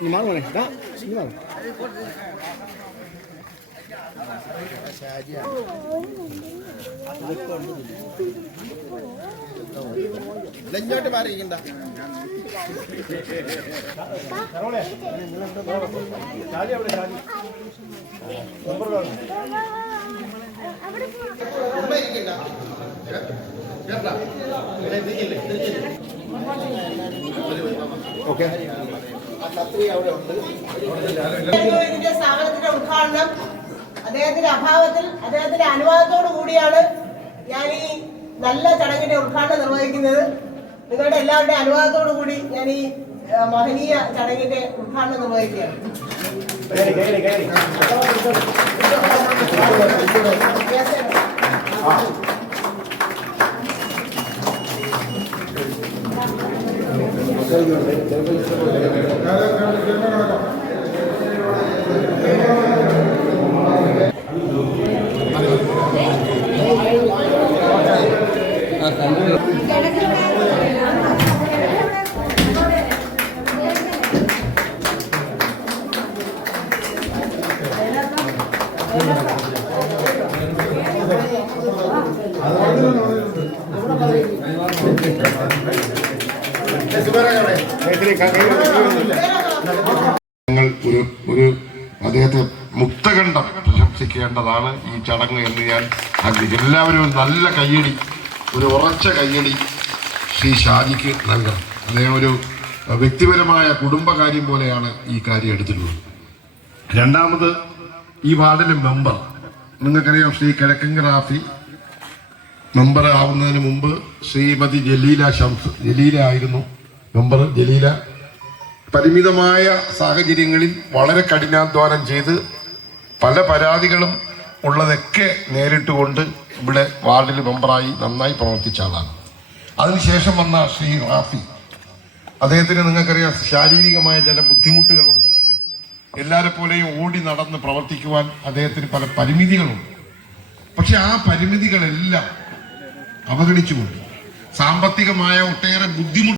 你忙着呢，来，你忙。ഇങ്ങോട്ട് മാറിയിരിക്കണ്ട okay ഇതിന്റെ സ്ഥാപനത്തിന്റെ ഉദ്ഘാടനം അദ്ദേഹത്തിന്റെ അഭാവത്തിൽ അദ്ദേഹത്തിന്റെ അനുവാദത്തോടു കൂടിയാണ് ഞാൻ ഈ നല്ല ചടങ്ങിന്റെ ഉദ്ഘാടനം നിർവഹിക്കുന്നത്. നിങ്ങളുടെ എല്ലാവരുടെയും അനുവാദത്തോടു കൂടി ഞാൻ ഈ മഹനീയ ചടങ്ങിന്റെ ഉദ്ഘാടനം നിർവഹിക്കുകയാണ്. ഒരു അദ്ദേഹത്തെ മുക്തകണ്ഠം പ്രശംസിക്കേണ്ടതാണ് ഈ ചടങ്ങ് എന്ന് ഞാൻ ആഗ്രഹിക്കുന്നു. എല്ലാവരും നല്ല കയ്യടി, ഒരു ഉറച്ച കയ്യടി ശ്രീ ഷാജിക്ക് നൽകണം. അദ്ദേഹം ഒരു വ്യക്തിപരമായ കുടുംബകാര്യം പോലെയാണ് ഈ കാര്യം എടുത്തിട്ടുള്ളത്. രണ്ടാമത് ഈ വാർഡിലെ മെമ്പർ നിങ്ങൾക്കറിയാം, ശ്രീ കിഴക്കൻ റാഫി മെമ്പർ ആവുന്നതിന് മുമ്പ് ശ്രീമതി ജലീല ആയിരുന്നു മെമ്പർ. ജലീല പരിമിതമായ സാഹചര്യങ്ങളിൽ വളരെ കഠിനാധ്വാനം ചെയ്ത് പല പരാതികളും ഉള്ളതൊക്കെ നേരിട്ടുകൊണ്ട് ഇവിടെ വാർഡിൽ മെമ്പറായി നന്നായി പ്രവർത്തിച്ച ആളാണ്. അതിനുശേഷം വന്ന ശ്രീ റാഫി, അദ്ദേഹത്തിന് നിങ്ങൾക്കറിയാം ശാരീരികമായ ചില ബുദ്ധിമുട്ടുകളുണ്ട്. എല്ലാവരെ പോലെയും ഓടി നടന്ന് പ്രവർത്തിക്കുവാൻ അദ്ദേഹത്തിന് പല പരിമിതികളുണ്ട്. പക്ഷെ ആ പരിമിതികളെല്ലാം അവഗണിച്ചുകൊണ്ട് സാമ്പത്തികമായ ഒട്ടേറെ ബുദ്ധിമുട്ട്